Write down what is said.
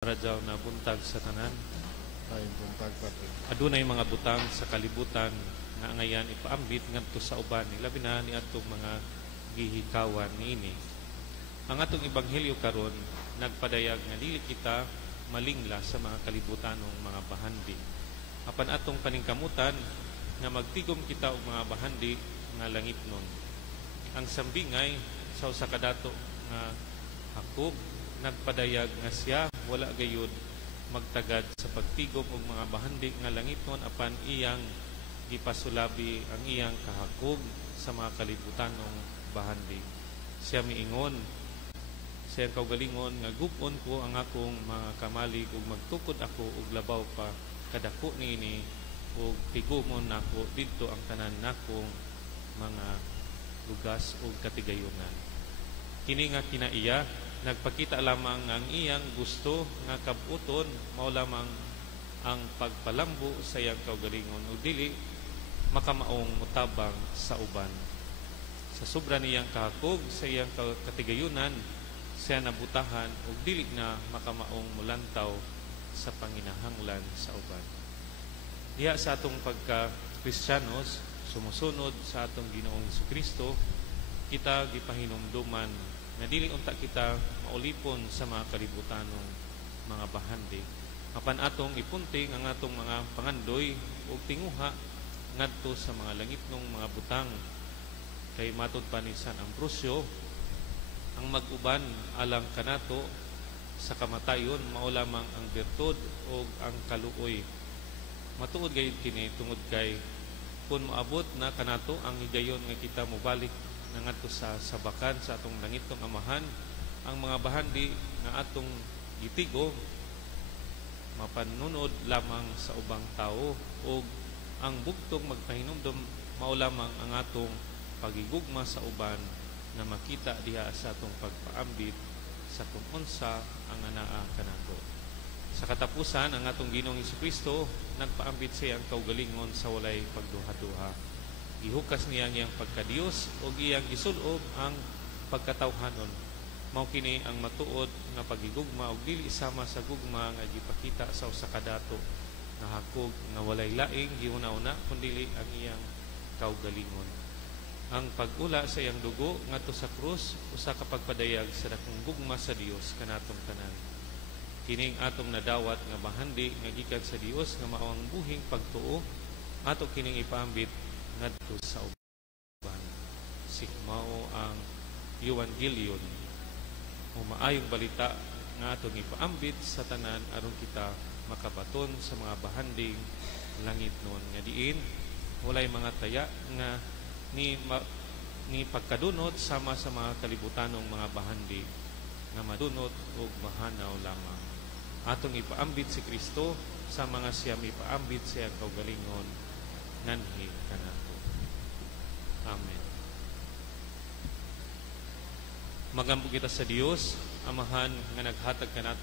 Radyaw na buntag sa tanan. Ay, buntag pati. Adunay mga butang sa kalibutan nga ngayan ipaambit ngadto sa uban, labi na ni atong mga gihikawan niini. Ang atong ebanghelyo karon nagpadayag nga dili kita malingla sa mga kalibutanong mga bahandi. Apan atong paningkamutan nga magtigom kita og mga bahandi nga langitnon. Ang sambingay sa usa ka dato nga Hakob nagpadayag nga siya wala gayud magtagad sa pagtigom og mga bahandi nga langitnon, apan iyang gipasulabi ang iyang kahakog sa mga kalibutanong bahandi. Siya miingon, siya kaugalingon nga gub-on ko ang akong mga kamalig ug magtukod ako og labaw pa kadako niini ug tigomon nako didto ang tanan nakong mga lugas ug katigayunan. Kini nga kinaiya nagpakita lamang ang iyang gusto nga kabuton mao lamang ang pagpalambo sa iyang kaugalingon ug dili makamaong mutabang sa uban. Sa sobra niyang kahakog sa iyang katigayunan, siya nabutahan ug dili na makamaong mulantaw sa panginahanglan sa uban. Diha sa atong pagka-Kristiyanos, sumusunod sa atong Ginoong Hesukristo, kita gipahinumduman na dili unta kita maulipon sa mga kalibutanong mga bahandi. Apan atong ipunting ang atong mga pangandoy o tinguha ngadto sa mga langitnong mga butang. Kay matud pa ni San Ambrosio, ang mag-uban alang kanato sa kamatayon mao lamang ang bertud o ang kaluoy. Matuod gayud kini tungod kay kung moabot na kanato ang higayon nga kita mobalik na ngadto sa sabakan sa atong langitong amahan, ang mga bahandi nga atong gitigo mapanunod lamang sa ubang tao o ang bugtong magpahinumdom mao lamang ang atong pagigugma sa uban na makita diha sa atong pagpaambit sa kung unsa ang anaa kanato. Sa katapusan, ang atong Ginoong Hesukristo nagpaambit siya ang kaugalingon sa walay pagduha-duha. Gihukas niya ang iyang pagka-Dios o iyang gisulob ang pagkatawhanon. Mao kini ang matuod nga pagigugma og dili sama sa gugma nga gipakita sa usa ka dato nga hakog nga walay laing giuna-una kundi ang iyang kaugalingon. Ang pag-ula sa iyang dugo ngadto sa krus usa ka pagpadayag sa dakong gugma sa Dios kanatong tanan. Kining atong nadawat nga bahandi nga gikan sa Dios nga mao ang buhing pagtuo ato kining ipaambit ngadto sa uban. Mao ang Euangelion o maayong balita nga atong ipaambit sa tanan aron kita makabaton sa mga bahanding langitnon nga diin walay mga taya nga ni pagkadunot sama sa mga kalibutanong mga bahandi nga madunot og mahanaw lamang. Atong ipaambit si Kristo sa mga siyam ipaambit sa iyang kaugalingon nganhi kanato. Amen. Magambog kita sa Dios, Amahan nga naghatag kanato